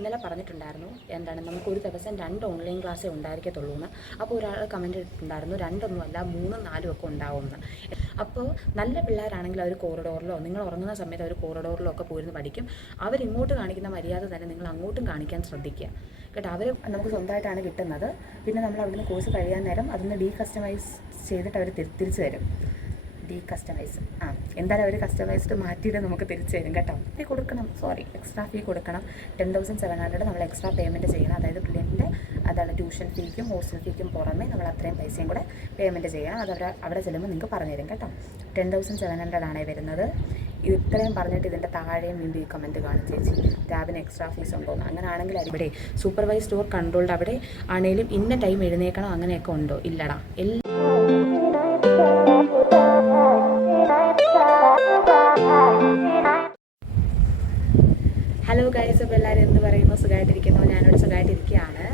ഇന്നലെ പറഞ്ഞിട്ടുണ്ടായിരുന്നു എന്താണ് നമുക്കൊരു ദിവസം 2 ഓൺലൈൻ ക്ലാസ്സേ ഉണ്ടായിരിക്കത്തുള്ളൂ എന്ന്. അപ്പോൾ ഒരാൾ കമൻറ്റ് ഇട്ടിട്ടുണ്ടായിരുന്നു 2ഒന്നുമല്ല 3ഉം 4ഉം ഒക്കെ ഉണ്ടാവുമെന്ന്. അപ്പോൾ നല്ല പിള്ളേരാണെങ്കിൽ അവർ കോറിഡോറിലോ നിങ്ങൾ ഉറങ്ങുന്ന സമയത്ത് അവർ കോറിഡോറിലോ ഒക്കെ പോയിരുന്ന് പഠിക്കും. അവരിങ്ങോട്ട് കാണിക്കുന്ന മര്യാദ തന്നെ നിങ്ങൾ അങ്ങോട്ടും കാണിക്കാൻ ശ്രദ്ധിക്കുക കേട്ടോ. അവർ നമുക്ക് സ്വന്തമായിട്ടാണ് കിട്ടുന്നത്. പിന്നെ നമ്മൾ അവിടുന്ന് കോഴ്സ് കഴിയാൻ നേരം അതൊന്ന് ഡീകസ്റ്റമൈസ് ചെയ്തിട്ട് അവർ തിരിച്ചു തരും. ഡീകസ്റ്റമൈസ് എന്തായാലും അവർ കസ്റ്റമൈസ്ഡ് മാറ്റിയിട്ട് നമുക്ക് തിരിച്ചു തരും കേട്ടോ. ഫീ കൊടുക്കണം, എക്സ്ട്രാ ഫീ കൊടുക്കണം. 10,700 നമ്മൾ എക്സ്ട്രാ പേയ്മെൻറ്റ് ചെയ്യണം. അതായത് പിള്ളേൻ്റെ അതാണ് ട്യൂഷൻ ഫീക്കും ഹോസ്റ്റൽ ഫീക്കും പുറമേ നമ്മൾ അത്രയും പൈസയും കൂടെ പേയ്മെൻറ്റ് ചെയ്യണം. അത് അവിടെ ചെല്ലുമ്പോൾ നിങ്ങൾക്ക് പറഞ്ഞു തരും കേട്ടോ. 10,700 ആണ് വരുന്നത്. ഇത്രയും പറഞ്ഞിട്ട് ഇതിൻ്റെ താഴെയും വീണ്ടും ഈ കമൻറ്റ് കാണും, ചേച്ചി ടാബിന് എക്സ്ട്രാ ഫീസ് ഉണ്ടോ എന്ന്. അങ്ങനെ ആണെങ്കിൽ ഇവിടെ സൂപ്പർവൈസ് സ്റ്റോർ കൺട്രോൾഡ് അവിടെ ആണെങ്കിലും ഇന്ന ടൈം എഴുന്നേക്കണം അങ്ങനെയൊക്കെ ഉണ്ടോ? ഇല്ലടാ. ഹലോ ഗൈസ്, അപ്പോൾ എല്ലാവരും എന്ത് പറയുന്നു? സുഖമായിട്ടിരിക്കുന്നു? ഞാനിവിടെ സുഖമായിട്ടിരിക്കുകയാണ്.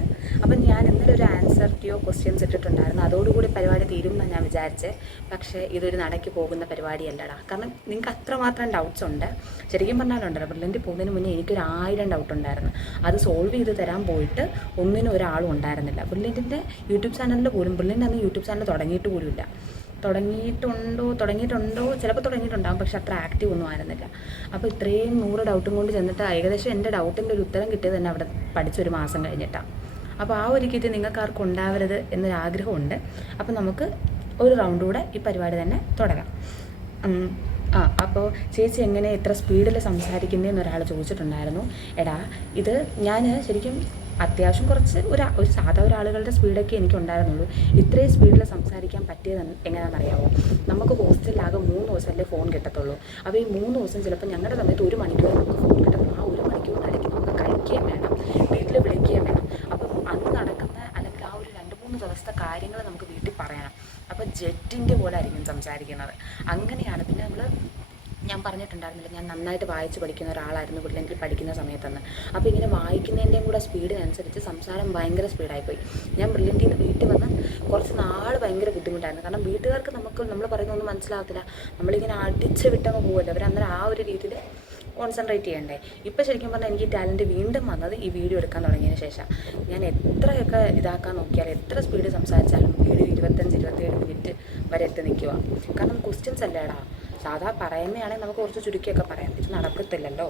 അപ്പം ഞാൻ ഇന്നലെ ഒരു ആൻസർ ടു ക്വസ്റ്റ്യൻസ് ഇട്ടിട്ടുണ്ടായിരുന്നു. അതോടുകൂടി പരിപാടി തീരുമെന്നാണ് ഞാൻ വിചാരിച്ചത്. പക്ഷേ ഇതൊരു നടക്കി പോകുന്ന പരിപാടിയല്ലടാ. കാരണം നിങ്ങൾക്ക് അത്രമാത്രം ഡൗട്ട്സ് ഉണ്ട്. ശരിക്കും പറഞ്ഞാലുണ്ടല്ലോ, ബ്രില്യൻറ്റ് പോകുന്നതിന് മുന്നേ എനിക്കൊരു 1000 ഡൗട്ട് ഉണ്ടായിരുന്നു. അത് സോൾവ് ചെയ്ത് തരാൻ പോയിട്ട് ഒന്നിനും ഒരാളും ഉണ്ടായിരുന്നില്ല. ബ്രില്യൻറ്റിൻ്റെ യൂട്യൂബ് ചാനലിൽ പോലും ബ്രില്യൻ്റ് അന്ന് യൂട്യൂബ് ചാനൽ തുടങ്ങിയിട്ട് പോലും ഇല്ല. തുടങ്ങിയിട്ടുണ്ടോ ചിലപ്പോൾ തുടങ്ങിയിട്ടുണ്ടാകും, പക്ഷെ അത്ര ആക്റ്റീവ് ഒന്നും ആയിരുന്നില്ല. അപ്പോൾ ഇത്രയും 100 ഡൗട്ടും കൊണ്ട് ചെന്നിട്ട് ഏകദേശം എൻ്റെ ഡൗട്ടിൻ്റെ ഒരു ഉത്തരം കിട്ടിയത് തന്നെ അവിടെ പഠിച്ചൊരു മാസം കഴിഞ്ഞിട്ടാണ്. അപ്പോൾ ആ ഒരു കിറ്റ് നിങ്ങൾക്ക് ആർക്കും ഉണ്ടാവരുത് എന്നൊരാഗ്രഹമുണ്ട്. അപ്പോൾ നമുക്ക് ഒരു റൗണ്ട് കൂടെ ഈ പരിപാടി തന്നെ തുടങ്ങാം. അപ്പോൾ ചേച്ചി എങ്ങനെ ഇത്ര സ്പീഡിൽ സംസാരിക്കുന്നതെന്ന് ഒരാൾ ചോദിച്ചിട്ടുണ്ടായിരുന്നു. എടാ, ഇത് ഞാൻ ശരിക്കും അത്യാവശ്യം കുറച്ച് ഒരു സാധാ ഒരാളുകളുടെ സ്പീഡൊക്കെ എനിക്കുണ്ടായിരുന്നുള്ളൂ. ഇത്രയും സ്പീഡിൽ സംസാരിക്കാൻ പറ്റിയത് എങ്ങനെയാണെന്നറിയാമോ? നമുക്ക് ഹോസ്റ്റലിലാകെ 3 ദിവസമല്ലേ ഫോൺ കിട്ടത്തുള്ളൂ. അപ്പോൾ ഈ 3 ദിവസം ചിലപ്പോൾ ഞങ്ങളുടെ സമയത്ത് 1 മണിക്കൂർ നമുക്ക് ഫോൺ കിട്ടത്തുള്ളൂ. ആ 1 മണിക്കൂറിനിടയ്ക്ക് നമുക്ക് കഴിക്കുകയും വേണം, വീട്ടിൽ വിളിക്കുകയും വേണം. അപ്പം അന്ന് നടക്കുന്ന അല്ലെങ്കിൽ ആ ഒരു 2-3 ദിവസത്തെ കാര്യങ്ങൾ നമുക്ക് വീട്ടിൽ പറയണം. അപ്പോൾ ജെറ്റിൻ്റെ പോലെ ആയിരിക്കും സംസാരിക്കുന്നത്. അങ്ങനെയാണ്. പിന്നെ ഞാൻ പറഞ്ഞിട്ടുണ്ടായിരുന്നില്ല, ഞാൻ നന്നായിട്ട് വായിച്ച് പഠിക്കുന്ന ഒരാളായിരുന്നു ബ്രില്യൻറ്റിൽ പഠിക്കുന്ന സമയത്തെന്ന്. അപ്പോൾ ഇങ്ങനെ വായിക്കുന്നതിൻ്റെയും കൂടെ സ്പീഡിനനുസരിച്ച് സംസാരം ഭയങ്കര സ്പീഡായിപ്പോയി. ഞാൻ ബ്രില്യൻറ്റിൽ നിന്ന് വീട്ടിൽ വന്ന് കുറച്ച് നാൾ ഭയങ്കര ബുദ്ധിമുട്ടായിരുന്നു. കാരണം വീട്ടുകാർക്ക് നമ്മൾ പറയുന്നൊന്നും മനസ്സിലാകത്തില്ല. നമ്മളിങ്ങനെ അടിച്ച് വിട്ടങ്ങ് പോകുമല്ലോ. അവരന്നേരം ആ ഒരു രീതിയിൽ കോൺസെൻട്രേറ്റ് ചെയ്യണ്ടേ. ഇപ്പോൾ ശരിക്കും പറഞ്ഞാൽ എനിക്ക് ഈ ടാലൻറ്റ് വീണ്ടും വന്നത് ഈ വീഡിയോ എടുക്കാൻ തുടങ്ങിയതിന് ശേഷം. ഞാൻ എത്രയൊക്കെ ഇതാക്കാൻ നോക്കിയാലും എത്ര സ്പീഡ് സംസാരിച്ചാലും വീഡിയോ 25-27 മിനിറ്റ് വരെ എത്തി നിൽക്കുക. കാരണം ക്വസ്റ്റ്യൻസ് അല്ലേടാ. സാധാ പറയുന്നതാണെങ്കിൽ നമുക്ക് കുറച്ച് ചുരുക്കിയൊക്കെ പറയാം. ഇത് നടക്കത്തില്ലല്ലോ.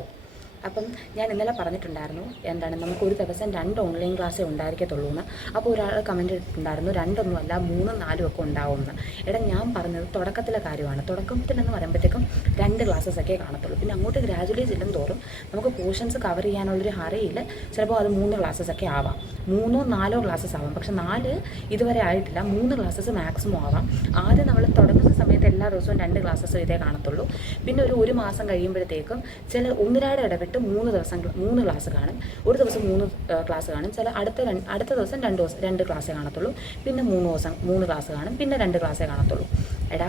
അപ്പം ഞാൻ ഇന്നലെ പറഞ്ഞിട്ടുണ്ടായിരുന്നു എന്താണ് നമുക്കൊരു ദിവസം 2 ഓൺലൈൻ ക്ലാസ്സേ ഉണ്ടായിരിക്കത്തുള്ളൂ എന്ന്. അപ്പോൾ ഒരാൾ കമൻറ്റ് ഇട്ടിട്ടുണ്ടായിരുന്നു 2ഒന്നുമല്ല 3ഉം 4ഉം ഒക്കെ ഉണ്ടാവുമെന്ന്. എടാ, ഞാൻ പറഞ്ഞത് തുടക്കത്തിലെ കാര്യമാണ്. തുടക്കത്തിലെന്ന് പറയുമ്പോഴത്തേക്കും 2 ക്ലാസ്സസൊക്കെ കാണത്തുള്ളൂ. പിന്നെ അങ്ങോട്ട് ഗ്രാജുവലി ചെല്ലും തോറും നമുക്ക് പോർഷൻസ് കവർ ചെയ്യാനുള്ളൊരു ഹറിയിൽ ചിലപ്പോൾ അത് 3 ക്ലാസ്സസൊക്കെ ആവാം, 3ഓ 4ഓ ക്ലാസ്സസ് ആവാം. പക്ഷെ 4 ഇതുവരെ ആയിട്ടില്ല. 3 ക്ലാസ്സസ് മാക്സിമം ആവാം. ആദ്യം നമ്മൾ തുടങ്ങുന്ന സമയത്ത് എല്ലാ ദിവസവും 2 ക്ലാസ്സസ് ഇതേ കാണത്തുള്ളൂ. പിന്നെ ഒരു മാസം കഴിയുമ്പോഴത്തേക്കും ചില 1-2 ഇടവിട്ട് 3 ക്ലാസ് കാണും. ഒരു ദിവസം 3 ക്ലാസ് കാണും. ചില അടുത്ത ദിവസം 2 ക്ലാസ്സേ കാണത്തുള്ളൂ. പിന്നെ 3 ദിവസം 3 ക്ലാസ് കാണും. പിന്നെ 2 ക്ലാസ്സേ കാണത്തുള്ളൂ. എടാ,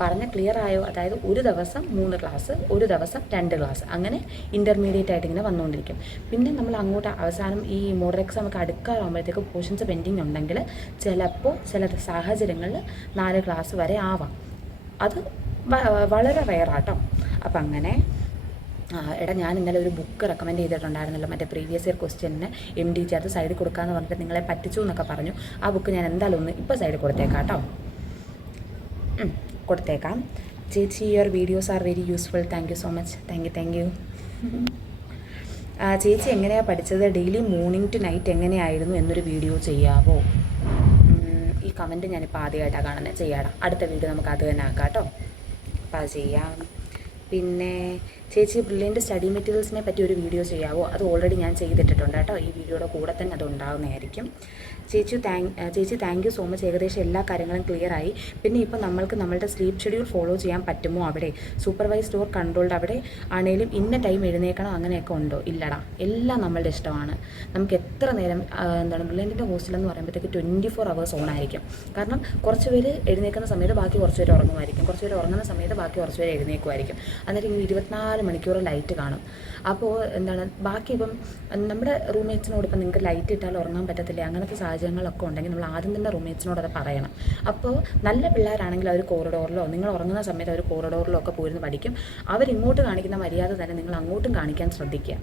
പറഞ്ഞ ക്ലിയർ ആയോ? അതായത് ഒരു ദിവസം 3 ക്ലാസ്, ഒരു ദിവസം 2 ക്ലാസ്, അങ്ങനെ ഇൻ്റർമീഡിയറ്റ് ആയിട്ട് ഇങ്ങനെ വന്നുകൊണ്ടിരിക്കും. പിന്നെ നമ്മൾ അങ്ങോട്ട് അവസാനം ഈ മോഡൽ എക്സാം ഒക്കെ അടുക്കാറാകുമ്പോഴത്തേക്ക് പോർഷൻസ് പെൻഡിങ് ഉണ്ടെങ്കിൽ ചിലപ്പോൾ ചില സാഹചര്യങ്ങളിൽ 4 ക്ലാസ് വരെ ആവാം. അത് വളരെ റെയറാട്ടോ. അപ്പം അങ്ങനെ എടാ, ഞാൻ ഇന്നലെ ഒരു ബുക്ക് റെക്കമെൻഡ് ചെയ്തിട്ടുണ്ടായിരുന്നല്ലോ, മറ്റേ പ്രീവിയസ് ഇയർ ക്വസ്റ്റ്യന് MD ചേർത്ത് സൈഡിൽ കൊടുക്കാമെന്ന് പറഞ്ഞിട്ട് നിങ്ങളെ പറ്റിച്ചു എന്നൊക്കെ പറഞ്ഞു. ആ ബുക്ക് ഞാൻ എന്തായാലും ഒന്ന് ഇപ്പോൾ സൈഡിൽ കൊടുത്തേക്കാം കേട്ടോ. കൊടുത്തേക്കാം. ചേച്ചി, your videos are very useful. Thank you so much. Thank you. ചേച്ചി എങ്ങനെയാണ് പഠിച്ചത്? ഡെയിലി മോർണിംഗ് ടു നൈറ്റ് എങ്ങനെയായിരുന്നു എന്നൊരു വീഡിയോ ചെയ്യാവോ? ഈ കമൻറ്റ് ഞാനിപ്പോൾ ആദ്യമായിട്ടാണ് കാണുന്നത്. ചെയ്യാടാ, അടുത്ത വീഡിയോ നമുക്ക് അത് തന്നെ ആക്കാം കേട്ടോ. അപ്പോൾ അത് ചെയ്യാം. പിന്നെ ചേച്ചി, ബ്രില്യൻറ്റ് സ്റ്റഡി മെറ്റീരിയൽസിനെ പറ്റി ഒരു വീഡിയോ ചെയ്യാവോ? അത് ഓൾറെഡി ഞാൻ ചെയ്തിട്ടുണ്ട് കേട്ടോ. ഈ വീഡിയോയുടെ കൂടെ തന്നെ അത് ഉണ്ടാകുന്നതായിരിക്കും. ചേച്ചി താങ്ക് യു സോ മച്ച്. ഏകദേശം എല്ലാ കാര്യങ്ങളും ക്ലിയറായി. പിന്നെ ഇപ്പോൾ നമ്മളുടെ സ്ലീപ്പ് ഷെഡ്യൂൾ ഫോളോ ചെയ്യാൻ പറ്റുമോ? അവിടെ സൂപ്പർവൈസ് സ്റ്റോർ കൺട്രോൾഡ് അവിടെ ആണെങ്കിലും ഇന്ന ടൈം എഴുന്നേക്കണം അങ്ങനെയൊക്കെ ഉണ്ടോ? ഇല്ലടാ. എല്ലാം നമ്മളുടെ ഇഷ്ടമാണ്. നമുക്ക് എത്ര നേരം ബ്രില്യൻറ്റിൻ്റെ ഹോസ്റ്റലെന്ന് പറയുമ്പോഴത്തേക്ക് 24 hours ഓൺ ആയിരിക്കും. കാരണം കുറച്ച് പേര് എഴുന്നേൽക്കുന്ന സമയത്ത് ബാക്കി കുറച്ച് പേര് ഉറങ്ങുമായിരിക്കും, കുറച്ച് പേര് ഉറങ്ങുന്ന സമയത്ത് ബാക്കി കുറച്ച് പേര് എഴുന്നേൽക്കുമായിരിക്കും. അന്നേരം 24 മണിക്കൂർ ലൈറ്റ് കാണും. അപ്പോൾ ബാക്കി ഇപ്പം നമ്മുടെ റൂംമേറ്റ്സിനോട് ഇപ്പം നിങ്ങൾക്ക് ലൈറ്റ് ഇട്ടാൽ ഉറങ്ങാൻ പറ്റത്തില്ല, അങ്ങനത്തെ സാഹചര്യങ്ങളൊക്കെ ഉണ്ടെങ്കിൽ നമ്മൾ ആദ്യം തന്നെ റൂംമേറ്റ്സിനോട് അത് പറയണം. അപ്പോൾ നല്ല പിള്ളേരാണെങ്കിൽ അവർ കോറിഡോറിലോ നിങ്ങൾ ഉറങ്ങുന്ന സമയത്ത് അവർ കോറിഡോറിലോ ഒക്കെ പോയിരുന്ന് പഠിക്കും. അവരിങ്ങോട്ട് കാണിക്കുന്ന മര്യാദ തന്നെ നിങ്ങൾ അങ്ങോട്ടും കാണിക്കാൻ ശ്രദ്ധിക്കുക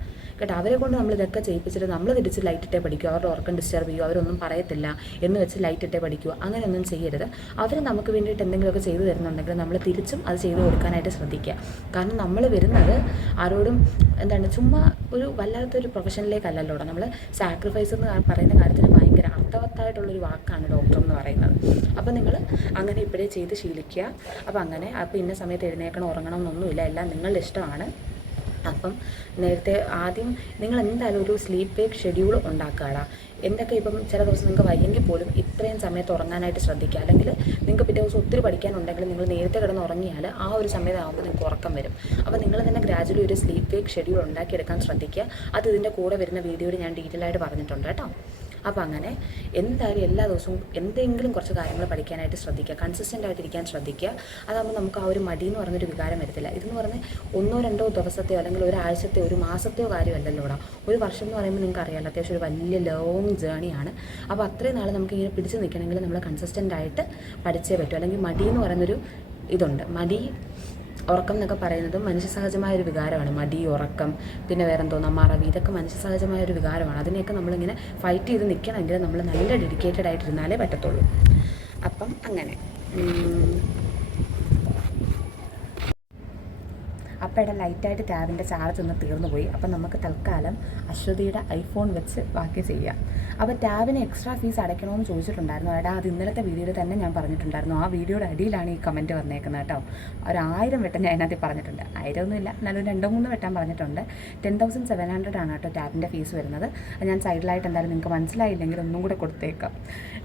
കേട്ടോ. അവരെ കൊണ്ട് നമ്മൾ ഇതൊക്കെ ചെയ്യിപ്പിച്ചിട്ട് നമ്മൾ തിരിച്ച് ലൈറ്റ് ഇട്ടേ പഠിക്കുക, അവരുടെ ഉറക്കം ഡിസ്റ്റർബ് ചെയ്യുക, അവരൊന്നും പറയത്തില്ല എന്ന് വെച്ച് ലൈറ്റ് ഇട്ടേ പഠിക്കുക, അങ്ങനെയൊന്നും ചെയ്യരുത്. അവർ നമുക്ക് വേണ്ടിയിട്ട് എന്തെങ്കിലുമൊക്കെ ചെയ്തു തരുന്നുണ്ടെങ്കിൽ നമ്മൾ തിരിച്ചും അത് ചെയ്തു കൊടുക്കാനായിട്ട് ശ്രദ്ധിക്കുക. കാരണം നമ്മൾ വരുന്നത് ആരോടും ചുമ്മാ ഒരു വല്ലാത്തൊരു പ്രൊഫഷനിലേക്കല്ലല്ലോ. നമ്മൾ സാക്രിഫൈസ് എന്ന് പറയുന്ന കാര്യത്തിന് ഭയങ്കര അർത്ഥവത്തായിട്ടുള്ളൊരു വാക്കാണ് ഡോക്ടർ എന്ന് പറയുന്നത്. അപ്പോൾ നിങ്ങൾ അങ്ങനെ ഇപ്പോഴേ ചെയ്ത് ശീലിക്കുക. അപ്പോൾ അങ്ങനെ അപ്പോൾ ഇന്ന സമയത്ത് എഴുന്നേൽക്കണം ഉറങ്ങണം എന്നൊന്നുമില്ല, എല്ലാം നിങ്ങളുടെ ഇഷ്ടമാണ്. അപ്പം നേരത്തെ ആദ്യം നിങ്ങൾ എന്തായാലും ഒരു സ്ലീപ്പ് വേക്ക് ഷെഡ്യൂൾ ഉണ്ടാക്കുകയാണ്. എന്തൊക്കെ ഇപ്പം ചില ദിവസം നിങ്ങൾക്ക് വയ്യെങ്കിൽ പോലും ഇത്രയും സമയത്ത് ഉറങ്ങാനായിട്ട് ശ്രദ്ധിക്കുക. അല്ലെങ്കിൽ നിങ്ങൾക്ക് പിറ്റേ ദിവസം ഒത്തിരി പഠിക്കാനുണ്ടെങ്കിൽ നിങ്ങൾ നേരത്തെ കിടന്ന് ഉറങ്ങിയാൽ ആ ഒരു സമയത്താകുമ്പോൾ നിങ്ങൾക്ക് ഉറക്കം വരും. അപ്പോൾ നിങ്ങൾ തന്നെ ഗ്രാജുവലി ഒരു സ്ലീപ്പ് വേക്ക് ഷെഡ്യൂൾ ഉണ്ടാക്കിയെടുക്കാൻ ശ്രദ്ധിക്കുക. അത് ഇതിൻ്റെ കൂടെ വരുന്ന വീഡിയോയിൽ ഞാൻ ഡീറ്റെയിൽ ആയിട്ട് പറഞ്ഞിട്ടുണ്ട് കേട്ടോ. അപ്പോൾ അങ്ങനെ എന്തായാലും എല്ലാ ദിവസവും എന്തെങ്കിലും കുറച്ച് കാര്യങ്ങൾ പഠിക്കാനായിട്ട് ശ്രദ്ധിക്കുക, കൺസിസ്റ്റൻ്റ് ആയിട്ടിരിക്കാൻ ശ്രദ്ധിക്കുക. അതാകുമ്പോൾ നമുക്ക് ആ ഒരു മടി എന്ന് പറഞ്ഞൊരു വികാരം വരത്തില്ല. ഇതെന്ന് പറഞ്ഞാൽ 1-2 ദിവസത്തെയോ അല്ലെങ്കിൽ ഒരാഴ്ചത്തെയോ ഒരു മാസത്തെയോ കാര്യമല്ലല്ലോ ഇവിടെ. ഒരു വർഷം എന്ന് പറയുമ്പോൾ നിങ്ങൾക്ക് അറിയാമല്ലോ, അത്യാവശ്യം ഒരു വലിയ ലോങ് ജേണിയാണ്. അപ്പോൾ അത്രയും നാൾ നമുക്കിങ്ങനെ പിടിച്ച് നിൽക്കണമെങ്കിൽ നമ്മൾ കൺസിസ്റ്റൻ്റ് ആയിട്ട് പഠിച്ചേ പറ്റൂ. അല്ലെങ്കിൽ മടി എന്ന് പറയുന്നൊരു ഇതുണ്ട്. മടി ഉറക്കം എന്നൊക്കെ പറയുന്നത് മനുഷ്യ സഹജമായൊരു വികാരമാണ്. മടി, ഉറക്കം, പിന്നെ വേറെ എന്തോന്നാ മറവി, ഇതൊക്കെ മനുഷ്യ സഹജമായൊരു വികാരമാണ്. അതിനെയൊക്കെ നമ്മളിങ്ങനെ ഫൈറ്റ് ചെയ്ത് നിൽക്കണമെങ്കിൽ നമ്മൾ നല്ല ഡെഡിക്കേറ്റഡ് ആയിട്ടിരുന്നാലേ പറ്റത്തുള്ളൂ. അപ്പം അങ്ങനെ അപ്പോൾ ഇവിടെ ലൈറ്റായിട്ട് ടാബിൻ്റെ ചാർജ് ഒന്ന് തീർന്നു പോയി. അപ്പം നമുക്ക് തൽക്കാലം അശ്വതിയുടെ ഐഫോൺ വെച്ച് ബാക്കി ചെയ്യാം. അപ്പോൾ ടാബിന് എക്സ്ട്രാ ഫീസ് അടയ്ക്കണമെന്ന് ചോദിച്ചിട്ടുണ്ടായിരുന്നു. അവിടെ അത് ഇന്നലത്തെ വീഡിയോയിൽ തന്നെ ഞാൻ പറഞ്ഞിട്ടുണ്ടായിരുന്നു. ആ വീഡിയോയുടെ അടിയിലാണ് ഈ കമൻറ്റ് വന്നേക്കുന്നത് കേട്ടോ. 1000 വട്ടം ഞാൻ അതിനകത്ത് പറഞ്ഞിട്ടുണ്ട്. 1000 ഒന്നുമില്ല, എന്നാലും 2-3 വട്ടം പറഞ്ഞിട്ടുണ്ട്. 10,700 ആണ് കേട്ടോ ടാബിൻ്റെ ഫീസ് വരുന്നത്. ഞാൻ സൈഡിലായിട്ട് എന്തായാലും നിങ്ങൾക്ക് മനസ്സിലായില്ലെങ്കിൽ ഒന്നും കൂടെ കൊടുത്തേക്കാം.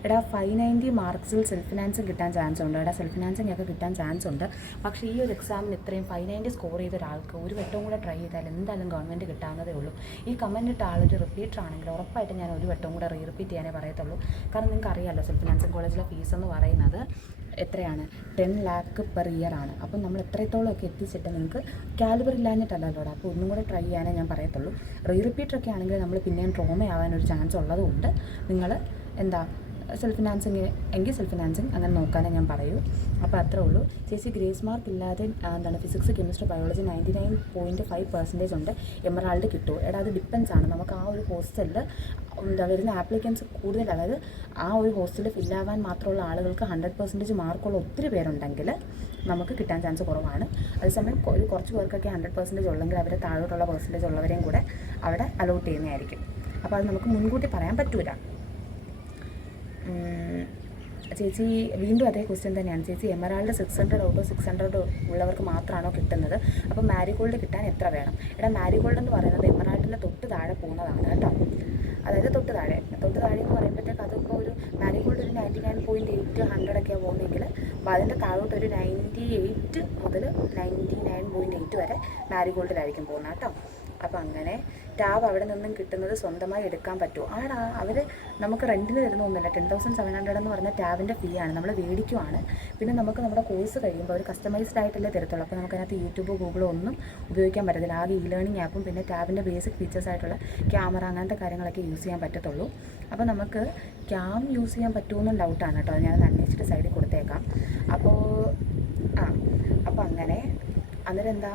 എടാ 590 മാർക്സിൽ സെൽഫ് ഫിനാൻസിങ് കിട്ടാൻ ചാൻസ് ഉണ്ട്. എടാ സെൽഫ് ഫിനാൻസിങ് ഒക്കെ കിട്ടാൻ ചാൻസ് ഉണ്ട്. പക്ഷേ ഈ ഒരു എക്സാമിന് ഇത്രയും 590 സ്കോർ ചെയ്ത ഒരാൾക്ക് ഒരു വട്ടവും കൂടെ ട്രൈ ചെയ്താൽ എന്തായാലും ഗവൺമെൻറ് കിട്ടാവുന്നതേ ഉള്ളൂ. ഈ കമൻറ്റ് ഇട്ട ആളൊരു റിപ്പീറ്റർ ആണെങ്കിൽ ഉറപ്പായിട്ട് ഞാൻ ഒരു വട്ടവും കൂടെ റിപ്പീറ്റ് ചെയ്യാനേ പറയത്തുള്ളൂ. കാരണം നിങ്ങൾക്ക് അറിയാമല്ലോ, സെൽഫ് ഫിനാൻസിങ് കോളേജിലെ ഫീസ് എന്ന് പറയുന്നത് എത്രയാണ്? 10 lakh പെർ ഇയർ ആണ്. അപ്പം നമ്മൾ എത്രത്തോളമൊക്കെ എത്തിച്ചിട്ട് നിങ്ങൾക്ക് കാലിബർ ഇല്ലാഞ്ഞിട്ടല്ലല്ലോ. അപ്പോൾ ഒന്നും കൂടെ ട്രൈ ചെയ്യാനേ ഞാൻ പറയത്തുള്ളൂ. റിപ്പീറ്ററൊക്കെ ആണെങ്കിൽ നമ്മൾ പിന്നെയും ട്രോമയാവാനൊരു ചാൻസ് ഉള്ളതുകൊണ്ട് നിങ്ങൾ സെൽഫ് ഫിനാൻസിങ് എങ്കിൽ സെൽഫ് ഫിനാൻസിങ് അങ്ങനെ നോക്കാനേ ഞാൻ പറയൂ. അപ്പോൾ അത്രേ ഉള്ളൂ. ചേച്ചി ഗ്രേസ് മാർക്ക് ഇല്ലാതെ ഫിസിക്സ്, കെമിസ്ട്രി, ബയോളജി 99.5% ഉണ്ട്, എമറാൾഡ് കിട്ടുമോ? എടാ അത് ഡിപ്പെൻസ് ആണ്. നമുക്ക് ആ ഒരു ഹോസ്റ്റലിൽ വരുന്ന ആപ്ലിക്കൻസ് കൂടുതൽ, അതായത് ആ ഒരു ഹോസ്റ്റലിൽ ഫില്ലാവാൻ മാത്രമുള്ള ആളുകൾക്ക് 100% മാർക്കുള്ള ഒത്തിരി പേരുണ്ടെങ്കിൽ നമുക്ക് കിട്ടാൻ ചാൻസ് കുറവാണ്. അതേസമയം കുറച്ച് പേർക്കൊക്കെ 100% ഉള്ളെങ്കിൽ അവരെ താഴോട്ടുള്ള പെർസെൻറ്റേജ് ഉള്ളവരെയും കൂടെ അവിടെ അലോട്ട് ചെയ്യുന്നതായിരിക്കും. അപ്പോൾ അത് നമുക്ക് മുൻകൂട്ടി പറയാൻ പറ്റൂല. ചേച്ചി വീണ്ടും അതേ ക്വസ്റ്റ്യൻ തന്നെയാണ്. ചേച്ചി എമറാൾഡ് 600 ഔട്ടോ 600 ഉള്ളവർക്ക് മാത്രമാണോ കിട്ടുന്നത്? അപ്പോൾ മാരിഗോൾഡ് കിട്ടാൻ എത്ര വേണം? എടാ മാരിഗോൾഡ് എന്ന് പറയുന്നത് എമറാൾഡിൻ്റെ തൊട്ട് താഴെ പോകുന്നതാണ് കേട്ടോ. അതായത് തൊട്ട് താഴെ എന്ന് പറയുമ്പോഴത്തേക്ക് അതിപ്പോൾ ഒരു മാരിഗോൾഡ് ഒരു 99.8 100 പോകുന്നെങ്കിൽ അതിൻ്റെ താഴോട്ട് ഒരു 98 മുതൽ 99.8 വരെ മാരിഗോൾഡിലായിരിക്കും പോകുന്നത് കേട്ടോ. അപ്പോൾ അങ്ങനെ ടാബ് അവിടെ നിന്നും കിട്ടുന്നത് സ്വന്തമായി എടുക്കാൻ പറ്റുമോ? അവർ നമുക്ക് റെൻറ്റിന് തരുന്നൊന്നുമില്ല. 10,700 എന്ന് പറഞ്ഞ ടാബിൻ്റെ ഫീ ആണ്, നമ്മൾ മേടിക്കുവാണ്. പിന്നെ നമുക്ക് നമ്മുടെ കോഴ്സ് കഴിയുമ്പോൾ അവർ കസ്റ്റമൈസ്ഡ് ആയിട്ടല്ലേ തരത്തുള്ളൂ. അപ്പോൾ നമുക്കതിനകത്ത് യൂട്യൂബോ ഗൂഗിളോ ഒന്നും ഉപയോഗിക്കാൻ പറ്റത്തില്ല. ആകെ ലേണിംഗ് ആപ്പും പിന്നെ ടാബിൻ്റെ ബേസിക് ഫീച്ചേഴ്സ് ആയിട്ടുള്ള ക്യാമറ അങ്ങനത്തെ കാര്യങ്ങളൊക്കെ യൂസ് ചെയ്യാൻ പറ്റത്തുള്ളൂ. അപ്പോൾ നമുക്ക് ക്യാം യൂസ് ചെയ്യാൻ പറ്റുമെന്നും ഡൗട്ടാണ് കേട്ടോ. ഞാനത് അന്വേഷിച്ചിട്ട് സൈഡിൽ കൊടുത്തേക്കാം. അപ്പോൾ അങ്ങനെ അന്നേരം എന്താ,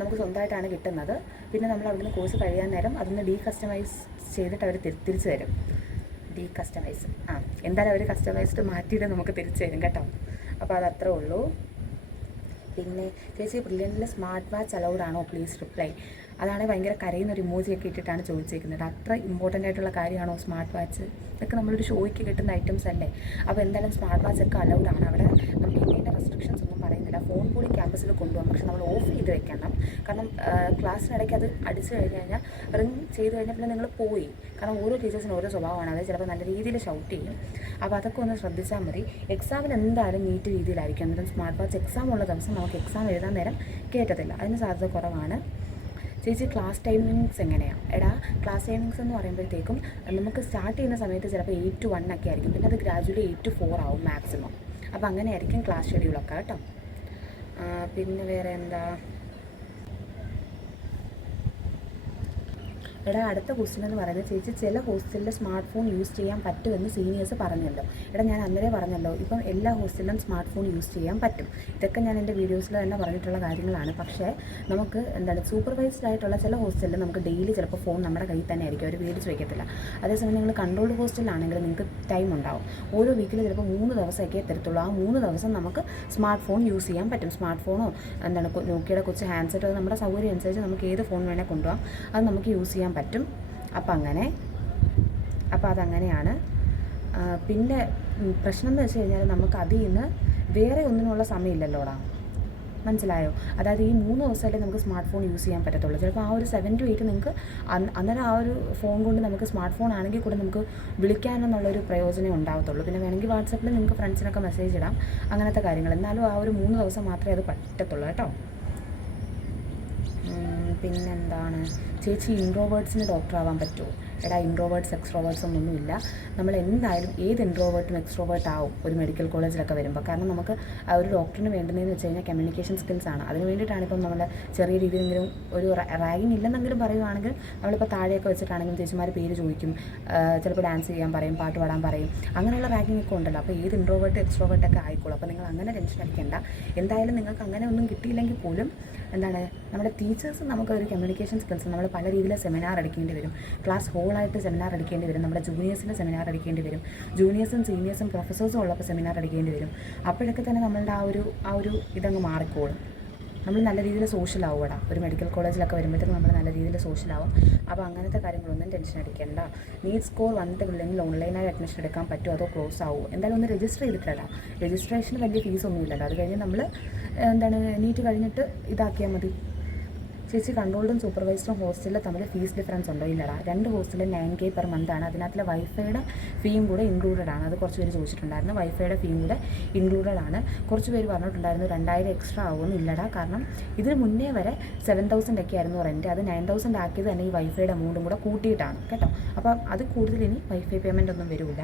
നമുക്ക് സ്വന്തമായിട്ടാണ് കിട്ടുന്നത്. പിന്നെ നമ്മൾ അവിടുന്ന് കോഴ്സ് കഴിയാൻ നേരം അതൊന്ന് ഡീകസ്റ്റമൈസ് ചെയ്തിട്ട് അവർ തിരിച്ചു തരും. ഡീകസ്റ്റമൈസ് എന്തായാലും അവർ കസ്റ്റമൈസ്ഡ് മാറ്റിയിട്ട് നമുക്ക് തിരിച്ചു തരും കേട്ടോ. അപ്പോൾ അതത്രേ ഉള്ളൂ. പിന്നെ ചേച്ചി ബ്രില്യൻറ്റിൽ സ്മാർട്ട് വാച്ച് അലൗഡ് ആണോ? Please reply. അതാണ് ഭയങ്കര കരയുന്നൊരു ഇമോജിയൊക്കെ ഇട്ടിട്ടാണ് ചോദിച്ചിരിക്കുന്നത്. അത്ര ഇമ്പോർട്ടൻ്റ് ആയിട്ടുള്ള കാര്യമാണോ സ്മാർട്ട് വാച്ച്? ഇതൊക്കെ നമ്മളൊരു ഷോയ്ക്ക് കിട്ടുന്ന ഐറ്റംസ് അല്ലേ. അപ്പോൾ എന്തായാലും സ്മാർട്ട് വാച്ച് ഒക്കെ അലൗഡ് ആണ്. അവിടെ നമുക്ക് ഇന്ത്യൻ്റെ റെസ്ട്രിക്ഷൻസ് ഒന്നും പറയുന്നില്ല. ഫോൺ കൂടി ക്യാമ്പസിൽ കൊണ്ടുപോകാം, പക്ഷെ നമ്മൾ ഓഫ് ചെയ്ത് വെക്കണം. കാരണം ക്ലാസ്സിനിടയ്ക്ക് അത് അടിച്ചു കഴിഞ്ഞ് റിങ് ചെയ്ത് കഴിഞ്ഞാൽ പിന്നെ നിങ്ങൾ പോയി. കാരണം ഓരോ ടീച്ചേഴ്സിനും ഓരോ സ്വഭാവമാണ്. അത് ചിലപ്പോൾ നല്ല രീതിയിൽ ഷൗട്ട് ചെയ്യും. അപ്പോൾ അതൊക്കെ ഒന്ന് ശ്രദ്ധിച്ചാൽ മതി. എക്സാമിന് എന്തായാലും നീറ്റ് രീതിയിലായിരിക്കും. അന്നേരം സ്മാർട്ട് വാച്ച് എക്സാം ഉള്ള ദിവസം നമുക്ക് എക്സാം എഴുതാൻ നേരം കയറ്റത്തില്ല. അതിന് സാധ്യത കുറവാണ്. ചേച്ചി ക്ലാസ് ടൈമിങ്സ് എങ്ങനെയാണ്? എടാ ക്ലാസ് ടൈമിങ്സ് എന്ന് പറയുമ്പോഴത്തേക്കും നമുക്ക് സ്റ്റാർട്ട് ചെയ്യുന്ന സമയത്ത് ചിലപ്പോൾ 8 to 1 ഒക്കെ ആയിരിക്കും. പിന്നെ അത് ഗ്രാജുവലി 8 to 4 ആവും മാക്സിമം. അപ്പോൾ അങ്ങനെയായിരിക്കും ക്ലാസ് ഷെഡ്യൂളൊക്കെ കേട്ടോ. പിന്നെ വേറെ എന്താ, എടാ അടുത്ത ക്വസ്റ്റ്യൻ എന്ന് പറയുന്നത് ചേച്ചി ചില ഹോസ്റ്റലിൽ സ്മാർട്ട് ഫോൺ യൂസ് ചെയ്യാൻ പറ്റുമെന്ന് സീനിയേഴ്സ് പറഞ്ഞല്ലോ. എടാ ഞാൻ അന്നേരെ പറഞ്ഞല്ലോ ഇപ്പം എല്ലാ ഹോസ്റ്റലിലും സ്മാർട്ട് ഫോൺ യൂസ് ചെയ്യാൻ പറ്റും. ഇതൊക്കെ ഞാൻ എൻ്റെ വീഡിയോസിൽ തന്നെ പറഞ്ഞിട്ടുള്ള കാര്യങ്ങളാണ്. പക്ഷേ നമുക്ക് സൂപ്പർവൈസ്ഡ് ആയിട്ടുള്ള ചില ഹോസ്റ്റലിൽ നമുക്ക് ഡെയിലി ചിലപ്പോൾ ഫോൺ നമ്മുടെ കയ്യിൽ തന്നെ ആയിരിക്കും, അവർ മേടിച്ച് വയ്ക്കത്തില്ല. അതേസമയം നിങ്ങൾ കൺട്രോൾഡ് ഹോസ്റ്റലിലാണെങ്കിൽ നിങ്ങൾക്ക് ടൈം ഉണ്ടാവും. ഓരോ വീക്കിൽ ചിലപ്പോൾ 3 ദിവസമൊക്കെ തരത്തുള്ളൂ. ആ 3 ദിവസം നമുക്ക് സ്മാർട്ട് ഫോൺ യൂസ് ചെയ്യാൻ പറ്റും. സ്മാർട്ട് ഫോണോ നോക്കിയുടെ കൊച്ചു ഹാൻഡ്സെറ്റോ നമ്മുടെ സൗകര്യം അനുസരിച്ച് നമുക്ക് ഏത് ഫോൺ വേണേൽ കൊണ്ടുപോകാം, അത് നമുക്ക് യൂസ് ചെയ്യാൻ പറ്റും. അപ്പോൾ അതങ്ങനെയാണ്. പിന്നെ പ്രശ്നം എന്ന് വെച്ച് കഴിഞ്ഞാൽ നമുക്ക് അതിൽ നിന്ന് വേറെ ഒന്നിനുള്ള സമയമില്ലല്ലോടാ, മനസ്സിലായോ? അതായത് ഈ 3 ദിവസമല്ലേ നമുക്ക് സ്മാർട്ട് ഫോൺ യൂസ് ചെയ്യാൻ പറ്റത്തുള്ളൂ. ചിലപ്പോൾ ആ ഒരു 7 to 8 നിങ്ങൾക്ക് അന്നേരം ആ ഒരു ഫോൺ കൊണ്ട് നമുക്ക് സ്മാർട്ട് ഫോൺ ആണെങ്കിൽ കൂടെ നമുക്ക് വിളിക്കാനെന്നുള്ളൊരു പ്രയോജനം ഉണ്ടാകത്തുള്ളൂ. പിന്നെ വേണമെങ്കിൽ വാട്സപ്പിൽ നിങ്ങൾക്ക് ഫ്രണ്ട്സിനൊക്കെ മെസ്സേജ് ഇടാം, അങ്ങനത്തെ കാര്യങ്ങൾ. എന്നാലും ആ ഒരു 3 ദിവസം മാത്രമേ അത് പറ്റത്തുള്ളൂ കേട്ടോ. പിന്നെന്താണ് ചേച്ചി, ഇൻട്രോവേർട്സിന് ഡോക്ടറാവാൻ പറ്റുമോ? എടാ ഇൻട്രോവേർട്സ് എക്സ്ട്രോവേർട്സ് ഒന്നുമില്ല. നമ്മൾ എന്തായാലും ഏത് ഇൻട്രോവേർട്ടും എക്സ്ട്രോവേർട്ട് ആവും ഒരു മെഡിക്കൽ കോളേജിലൊക്കെ വരുമ്പോൾ. കാരണം നമുക്ക് ആ ഒരു ഡോക്ടറിന് വേണ്ടുന്നതെന്ന് വെച്ച് കഴിഞ്ഞാൽ കമ്മ്യൂണിക്കേഷൻ സ്കിൽസാണ്. അതിന് വേണ്ടിയിട്ടാണ് ഇപ്പം നമ്മൾ ചെറിയ രീതിയിലെങ്കിലും ഒരു റാഗിങ് ഇല്ലെന്നെങ്കിലും പറയുവാണെങ്കിൽ നമ്മളിപ്പോൾ താഴെയൊക്കെ വെച്ചിട്ടാണെങ്കിലും ചേച്ചിമാർ പേര് ചോദിക്കും, ചിലപ്പോൾ ഡാൻസ് ചെയ്യാൻ പറയും, പാട്ട് പാടാൻ പറയും, അങ്ങനെയുള്ള റാഗിങ് ഒക്കെ ഉണ്ടല്ലോ. അപ്പോൾ ഏത് ഇൻട്രോവേർട്ട് എക്സ്ട്രോവേർട്ടൊക്കെ ആയിക്കോളും. അപ്പോൾ നിങ്ങൾ അങ്ങനെ ടെൻഷൻ അടിക്കേണ്ട. എന്തായാലും നിങ്ങൾക്ക് അങ്ങനെ ഒന്നും കിട്ടിയില്ലെങ്കിൽ പോലും നമ്മുടെ ടീച്ചേഴ്സ് നമുക്കൊരു കമ്മ്യൂണിക്കേഷൻ സ്കിൽസ് നമ്മൾ പല രീതിയിൽ സെമിനാർ അടിക്കേണ്ടി വരും. ക്ലാസ് ഹോളായിട്ട് സെമിനാർ അടിക്കേണ്ടി വരും. നമ്മുടെ ജൂനിയേഴ്സിന് സെമിനാർ അടിക്കേണ്ടി വരും. ജൂനിയേഴ്സും സീനിയേഴ്സും പ്രൊഫസേഴ്സും ഉള്ളപ്പോൾ സെമിനാർ അടിക്കേണ്ടി വരും. അപ്പോഴൊക്കെ തന്നെ നമ്മളുടെ ആ ഒരു ഇതങ്ങ് മാറിക്കോളും. നമ്മൾ നല്ല രീതിയിൽ സോഷ്യലാവുകടാ. ഒരു മെഡിക്കൽ കോളേജിലൊക്കെ വരുമ്പോഴത്തേക്കും നമ്മൾ നല്ല രീതിയിൽ സോഷ്യലാവും. അപ്പോൾ അങ്ങനത്തെ കാര്യങ്ങളൊന്നും ടെൻഷൻ അടിക്കേണ്ട. നീറ്റ് സ്കോർ വന്നിട്ട് ഇല്ലെങ്കിൽ ഓൺലൈനായി അഡ്മിഷൻ എടുക്കാൻ പറ്റുമോ അതോ ക്ലോസ് ആവുമോ? എന്തായാലും ഒന്ന് രജിസ്റ്റർ ചെയ്തിട്ടിടാം. രജിസ്ട്രേഷന് വലിയ ഫീസൊന്നുമില്ലല്ലോ. അത് കഴിഞ്ഞ് നമ്മൾ നീറ്റ് കഴിഞ്ഞിട്ട് ഇതാക്കിയാൽ മതി. ചേച്ചി കൺട്രോൾഡും സൂപ്പർവൈസ്ഡും ഹോസ്റ്റലിൽ തമ്മിൽ ഫീസ് ഡിഫറൻസ് ഉണ്ടോ? ഇല്ലടാ. 2 ഹോസ്റ്റലിൽ 9K പെർ മന്താണ്. അതിനകത്തുള്ള വൈഫൈയുടെ ഫീയും കൂടെ ഇൻക്ലൂഡഡ് ആണ്. അത് കുറച്ച് പേര് ചോദിച്ചിട്ടുണ്ടായിരുന്നു. വൈഫൈയുടെ ഫീയും കൂടെ ഇൻക്ലൂഡഡ് ആണ്. കുറച്ച് പേര് പറഞ്ഞിട്ടുണ്ടായിരുന്നു 2000 എക്സ്ട്രാ ആവുമെന്ന്. ഇല്ലടാ. കാരണം ഇതിന് മുന്നേ വരെ 7000 ഒക്കെ ആയിരുന്നു റെൻറ്റ്. അത് 9000 ആക്കിയത് തന്നെ ഈ വൈഫൈയുടെ എമൗണ്ടും കൂടെ കൂട്ടിയിട്ടാണ് കേട്ടോ. അപ്പം അത് കൂടുതൽ ഇനി വൈഫൈ പേയ്മെൻ്റ് ഒന്നും വരില്ല.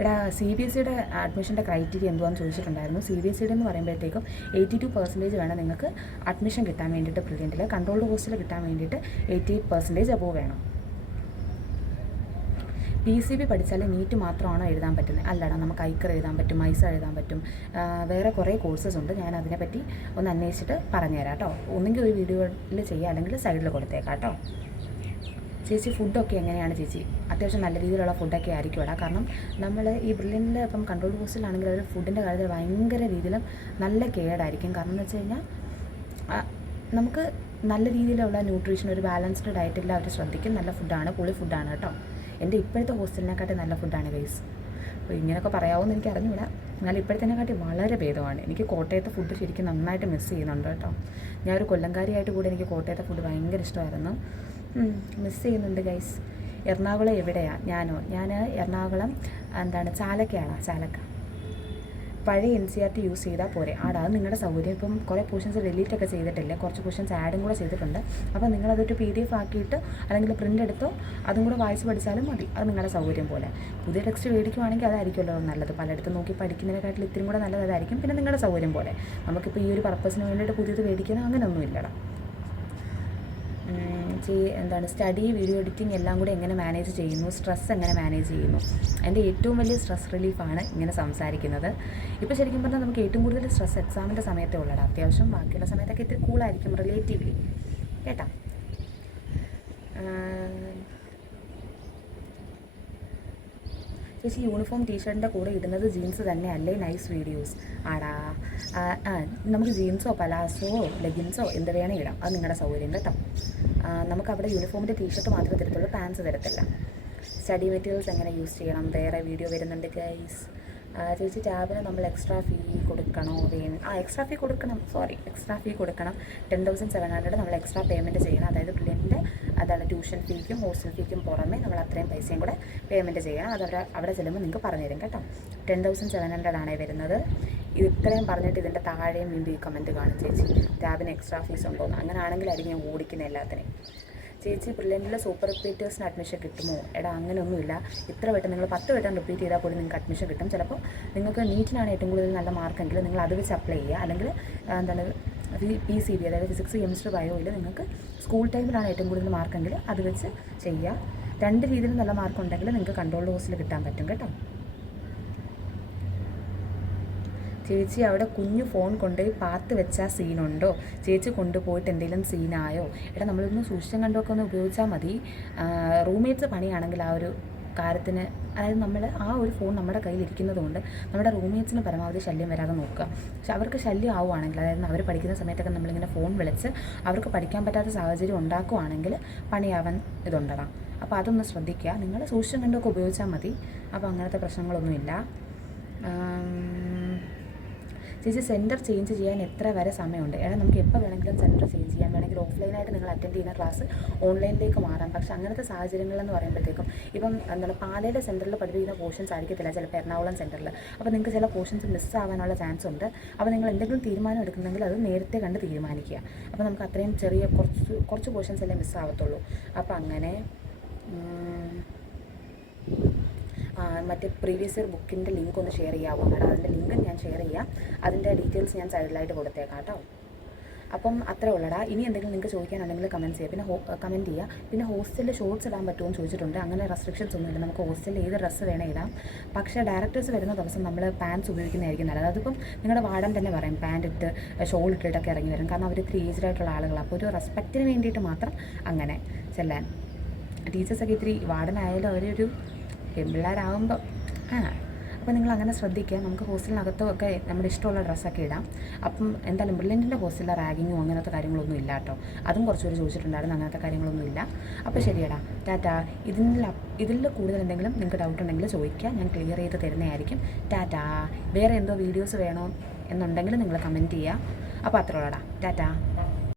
എടാ CBSEയുടെ അഡ്മിഷൻ്റെ ക്രൈറ്റീരിയ എന്തുവാന്ന് ചോദിച്ചിട്ടുണ്ടായിരുന്നു. CBSEയുടെ എന്ന് പറയുമ്പോഴത്തേക്കും 82% വേണം നിങ്ങൾക്ക് അഡ്മിഷൻ കിട്ടാൻ വേണ്ടിയിട്ട് ബ്രില്യൻറ്റിൽ. കൺട്രോൾഡ് ഹോസ്റ്റൽ കിട്ടാൻ വേണ്ടിയിട്ട് 88% അബോവ് വേണം. PCB പഠിച്ചാൽ നീറ്റ് മാത്രമാണോ എഴുതാൻ പറ്റുന്നത്? അല്ലടാ, നമുക്ക് ഐക്കർ എഴുതാൻ പറ്റും, ഐസ എഴുതാൻ പറ്റും, വേറെ കുറേ കോഴ്സസ് ഉണ്ട്. ഞാൻ അതിനെപ്പറ്റി ഒന്ന് അന്വേഷിച്ചിട്ട് പറഞ്ഞുതരാം കേട്ടോ. ഒന്നെങ്കിൽ ഒരു വീഡിയോയിൽ ചെയ്യുക, അല്ലെങ്കിൽ സൈഡിൽ കൊടുത്തേക്കാം കേട്ടോ. ചേച്ചി ഫുഡൊക്കെ എങ്ങനെയാണ് ചേച്ചി? അത്യാവശ്യം നല്ല രീതിയിലുള്ള ഫുഡൊക്കെ ആയിരിക്കും ഇവിടെ. കാരണം നമ്മൾ ഈ ബ്രില്യൻറ്റിൽ ഇപ്പം കൺട്രോൾ ഹോസ്റ്റലാണെങ്കിൽ അവർ ഫുഡിൻ്റെ കാര്യത്തിൽ ഭയങ്കര രീതിയിലും നല്ല കെയർഡായിരിക്കും. കാരണം എന്ന് വെച്ച് കഴിഞ്ഞാൽ നമുക്ക് നല്ല രീതിയിലുള്ള ന്യൂട്രീഷൻ, ഒരു ബാലൻസ്ഡ് ഡയറ്റെല്ലാം അവർ ശ്രദ്ധിക്കും. നല്ല ഫുഡാണ്, പൊളി ഫുഡാണ് കേട്ടോ. എൻ്റെ ഇപ്പോഴത്തെ ഹോസ്റ്റലിനെക്കാട്ടി നല്ല ഫുഡാണ് ഗൈസ്. അപ്പോൾ ഇങ്ങനെയൊക്കെ പറയാമെന്ന് എനിക്ക് അറിഞ്ഞുകൂടാ. എന്നാലും ഇപ്പോഴത്തേനെക്കാട്ടി വളരെ ഭേദമാണ്. എനിക്ക് കോട്ടയത്തെ ഫുഡ് ശരിക്കും നന്നായിട്ട് മിസ് ചെയ്യുന്നുണ്ട് കേട്ടോ. ഞാനൊരു കൊല്ലംകാരിയായിട്ട് കൂടി എനിക്ക് കോട്ടയത്തെ ഫുഡ് ഭയങ്കര ഇഷ്ടമായിരുന്നു. മിസ് ചെയ്യുന്നുണ്ട് ഗൈസ്. എറണാകുളം എവിടെയാണ്? ഞാൻ എറണാകുളം ചാലക്കയാണ്. ചാലക്ക പഴയ NCERT യൂസ് ചെയ്താൽ പോരെ? ആടാ, അത് നിങ്ങളുടെ സൗകര്യം. ഇപ്പം കുറേ പോർഷൻസ് ഡിലീറ്റൊക്കെ ചെയ്തിട്ടില്ലേ, കുറച്ച് പോർഷൻസ് ആഡും കൂടെ ചെയ്തിട്ടുണ്ട്. അപ്പോൾ നിങ്ങളതൊരു PDF ആക്കിയിട്ട് അല്ലെങ്കിൽ പ്രിൻ്റ് എടുത്തോ അതും കൂടെ വായിച്ച് പഠിച്ചാലും മതി. അത് നിങ്ങളുടെ സൗകര്യം പോലെ. പുതിയ ടെക്സ്റ്റ് മേടിക്കുവാണെങ്കിൽ അതായിരിക്കുമല്ലോ നല്ലത്. പലയിടത്തും നോക്കി പഠിക്കുന്നതിനെക്കാട്ടിൽ ഇത്തിരി കൂടെ നല്ലത് അതായിരിക്കും. പിന്നെ നിങ്ങളുടെ സൗകര്യം പോലെ. നമുക്കിപ്പോൾ ഈ ഒരു പർപ്പസിന് വേണ്ടിയിട്ട് പുതിയത് മേടിക്കുന്നത് അങ്ങനെയൊന്നും ഇല്ലടാ. സ്റ്റഡി, വീഡിയോ എഡിറ്റിംഗ് എല്ലാം കൂടെ എങ്ങനെ മാനേജ് ചെയ്യുന്നു? സ്ട്രെസ് എങ്ങനെ മാനേജ് ചെയ്യുന്നു? എൻ്റെ ഏറ്റവും വലിയ സ്ട്രെസ് റിലീഫാണ് ഇങ്ങനെ സംസാരിക്കുന്നത്. ഇപ്പോൾ ശരിക്കും പറഞ്ഞാൽ നമുക്ക് ഏറ്റവും കൂടുതൽ സ്ട്രെസ് എക്സാമിൻ്റെ സമയത്തേ ഉള്ളടാ. അത്യാവശ്യം ബാക്കിയുള്ള സമയത്തൊക്കെ ഇത്തിരി കൂളായിരിക്കും റിലേറ്റീവ്ലി കേട്ടാ. ചേച്ചി യൂണിഫോം ടീഷർട്ടിൻ്റെ കൂടെ ഇടുന്നത് ജീൻസ് തന്നെ അല്ലേ? Nice videos. ആടാ, നമുക്ക് ജീൻസോ പലാസോ ലെഗിൻസോ എന്ത് വേണേ ഇടാം. അത് നിങ്ങളുടെ സൗകര്യം കേട്ടോ. നമുക്കവിടെ യൂണിഫോമിൻ്റെ ടീഷർട്ട് മാത്രമേ തരത്തുള്ളൂ, പാൻസ് തരത്തില്ല. സ്റ്റഡി മെറ്റീരിയൽസ് എങ്ങനെ യൂസ് ചെയ്യണം വേറെ വീഡിയോ വരുന്നുണ്ട് ഗൈസ്. ചേച്ചി ടാബിന് നമ്മൾ എക്സ്ട്രാ ഫീ കൊടുക്കണോ? എക്സ്ട്രാ ഫീ കൊടുക്കണം. എക്സ്ട്രാ ഫീ കൊടുക്കണം. 10,700 നമ്മൾ എക്സ്ട്രാ പേയ്മെൻറ്റ് ചെയ്യണം. അതായത് ബ്രില്യൻറ്റിൻ്റെ ട്യൂഷൻ ഫീക്കും ഹോസ്റ്റൽ ഫീക്കും പുറമെ നമ്മൾ അത്രയും പൈസയും കൂടെ പേയ്മെൻറ്റ് ചെയ്യണം. അത് അവിടെ ചെല്ലുമ്പോൾ നിങ്ങൾക്ക് പറഞ്ഞുതരും കേട്ടോ. 10,700 ആണ് വരുന്നത്. ഇത്രയും പറഞ്ഞിട്ട് ഇതിൻ്റെ താഴെയും വീണ്ടും ഈ കമൻറ്റ് കാണും, ചേച്ചി ടാബിന് എക്സ്ട്രാ ഫീസ് ഉണ്ടോയെന്ന്. അങ്ങനെ ആണെങ്കിലായിരിക്കും ഞാൻ ഓടിക്കുന്ന എല്ലാത്തിനെയും. ചേച്ചി ബ്രില്യൻറ്റിൽ സൂപ്പർ റിപ്പീറ്റേഴ്സിന് അഡ്മിഷൻ കിട്ടുമോ? എടാ, അങ്ങനെയൊന്നുമില്ല. ഇത്ര വട്ടം നിങ്ങൾ 10 വട്ടം റിപ്പീറ്റ് ചെയ്താൽ പോലും നിങ്ങൾക്ക് അഡ്മിഷൻ കിട്ടും. ചിലപ്പോൾ നിങ്ങൾക്ക് നീറ്റിനാണ് ഏറ്റവും കൂടുതൽ നല്ല മാർക്കെങ്കിൽ നിങ്ങൾ അത് വെച്ച് അപ്ലൈ ചെയ്യുക. അല്ലെങ്കിൽ PCB അതായത് ഫിസിക്സ് കെമിസ്ട്രി ബയോയിൽ നിങ്ങൾക്ക് സ്കൂൾ ടൈമിലാണ് ഏറ്റവും കൂടുതൽ മാർക്കെങ്കിൽ അത് വെച്ച് ചെയ്യുക. 2 രീതിയിൽ നല്ല മാർക്ക് ഉണ്ടെങ്കിൽ നിങ്ങൾക്ക് കൺട്രോൾഡ് കോഴ്സിൽ കിട്ടാൻ പറ്റും കേട്ടോ. ചേച്ചി അവിടെ കുഞ്ഞു ഫോൺ കൊണ്ടുപോയി പാത്ത് വെച്ചാൽ സീനുണ്ടോ? ചേച്ചി കൊണ്ടുപോയിട്ട് എന്തെങ്കിലും സീനായോ? എടാ നമ്മളൊന്ന് സൂക്ഷിച്ചും കണ്ടൊക്കെ ഒന്ന് ഉപയോഗിച്ചാൽ മതി. റൂംമേറ്റ്സ് പണിയാണെങ്കിൽ ആ ഒരു കാര്യത്തിന്, അതായത് നമ്മൾ ആ ഒരു ഫോൺ നമ്മുടെ കയ്യിലിരിക്കുന്നത് കൊണ്ട് നമ്മുടെ റൂംമേറ്റ്സിന് പരമാവധി ശല്യം വരാതെ നോക്കുക. പക്ഷെ അവർക്ക് ശല്യം ആവുകയാണെങ്കിൽ, അതായത് അവർ പഠിക്കുന്ന സമയത്തൊക്കെ നമ്മളിങ്ങനെ ഫോൺ വിളിച്ച് അവർക്ക് പഠിക്കാൻ പറ്റാത്ത സാഹചര്യം ഉണ്ടാക്കുകയാണെങ്കിൽ പണിയാവാൻ ഇതുണ്ടാകാം. അപ്പോൾ അതൊന്ന് ശ്രദ്ധിക്കുക. നിങ്ങൾ സൂക്ഷിച്ചും കണ്ടൊക്കെ ഉപയോഗിച്ചാൽ മതി. അപ്പോൾ അങ്ങനത്തെ പ്രശ്നങ്ങളൊന്നുമില്ല. ചേച്ചി സെൻറ്റർ ചേഞ്ച് ചെയ്യാൻ എത്ര വരെ സമയമുണ്ട്? എടാ നമുക്ക് എപ്പോൾ വേണമെങ്കിലും സെൻറ്റർ ചേഞ്ച് ചെയ്യാം. വേണമെങ്കിൽ ഓഫ്ലൈനായിട്ട് നിങ്ങൾ അറ്റൻഡ് ചെയ്യുന്ന ക്ലാസ് ഓൺലൈനിലേക്ക് മാറാം. പക്ഷേ അങ്ങനത്തെ സാഹചര്യങ്ങളെന്ന് പറയുമ്പോഴത്തേക്കും ഇപ്പം എന്താണ് പാലയുടെ സെൻറ്ററിൽ പഠിപ്പിക്കുന്ന പോർഷൻസ് ആയിരിക്കത്തില്ല ചിലപ്പോൾ എറണാകുളം സെൻറ്ററിൽ. അപ്പോൾ നിങ്ങൾക്ക് ചില പോർഷൻസ് മിസ്സാവാനുള്ള ചാൻസ് ഉണ്ട്. അപ്പോൾ നിങ്ങൾ എന്തെങ്കിലും തീരുമാനം എടുക്കുന്നെങ്കിൽ അത് നേരത്തെ കണ്ട് തീരുമാനിക്കുക. അപ്പോൾ നമുക്ക് അത്രയും ചെറിയ കുറച്ച് പോർഷൻസ് അല്ലേ മിസ്സാവത്തുള്ളൂ. അപ്പോൾ അങ്ങനെ മറ്റേ പ്രീവിയസ് ഇയർ ബുക്കിൻ്റെ ലിങ്ക് ഒന്ന് ഷെയർ ചെയ്യാമോ മേഡം? അതിൻ്റെ ലിങ്ക് ഞാൻ ഷെയർ ചെയ്യാം. അതിൻ്റെ ഡീറ്റെയിൽസ് ഞാൻ സൈഡിലായിട്ട് കൊടുത്തേക്കാം കേട്ടോ. അപ്പം അത്രേ ഉള്ളടാ. ഇനി എന്തെങ്കിലും നിങ്ങൾക്ക് ചോദിക്കാനുണ്ടെങ്കിൽ കമൻറ്റ് ചെയ്യുക. പിന്നെ കമൻറ്റ് ചെയ്യുക. പിന്നെ ഹോസ്റ്റലിൽ ഷോർട്സ് ഇടാൻ പറ്റുമോ എന്ന് ചോദിച്ചിട്ടുണ്ട്. അങ്ങനെ റെസ്ട്രിക്ഷൻസ് ഒന്നുമില്ല. നമുക്ക് ഹോസ്റ്റലിൽ ഏത് ഡ്രസ്സ് വേണേൽ ഇടാം. പക്ഷേ ഡയറക്ടേഴ്സ് വരുന്ന ദിവസം നമ്മൾ പാൻറ്റ്സ് ഉപയോഗിക്കുന്നതായിരിക്കും നല്ലത്. അതിപ്പം നിങ്ങളുടെ വാർഡൻ തന്നെ പറയും പാൻറ്റ് ഇട്ട് ഷോൾ ഇട്ടിട്ടൊക്കെ ഇറങ്ങി വരും. കാരണം അവർ 3 ഏജ്ഡ് ആയിട്ടുള്ള ആളുകളാണ്. അപ്പോൾ ഒരു റെസ്പെക്റ്റിന് വേണ്ടിയിട്ട് മാത്രം അങ്ങനെ ചെല്ലാൻ. ടീച്ചേഴ്സൊക്കെ ഇത്തിരി വാർഡനായാലും അവരൊരു പെൺപിള്ളേരാകുമ്പോൾ അപ്പോൾ നിങ്ങൾ അങ്ങനെ ശ്രദ്ധിക്കുക. നമുക്ക് ഹോസ്റ്റലിനകത്തും ഒക്കെ നമ്മുടെ ഇഷ്ടമുള്ള ഡ്രസ്സൊക്കെ ഇടാം. അപ്പം എന്തായാലും ബ്രില്യൻറ്റിൻ്റെ ഹോസ്റ്റലിലെ റാഗിങ്ങോ അങ്ങനത്തെ കാര്യങ്ങളൊന്നും ഇല്ല കേട്ടോ. അതും കുറച്ചുകൂടി ചോദിച്ചിട്ടുണ്ടായിരുന്നു. അങ്ങനത്തെ കാര്യങ്ങളൊന്നും ഇല്ല. അപ്പോൾ ശരിയടാ, ടാറ്റാ. ഇതിൽ കൂടുതൽ എന്തെങ്കിലും നിങ്ങൾക്ക് ഡൗട്ട് ഉണ്ടെങ്കിൽ ചോദിക്കുക, ഞാൻ ക്ലിയർ ചെയ്ത് തരുന്നതായിരിക്കും. ടാറ്റാ. വേറെ എന്തോ വീഡിയോസ് വേണോ എന്നുണ്ടെങ്കിൽ നിങ്ങൾ കമൻറ്റ് ചെയ്യുക. അപ്പോൾ അത്രേ ഉള്ളടാ. ടാറ്റാ.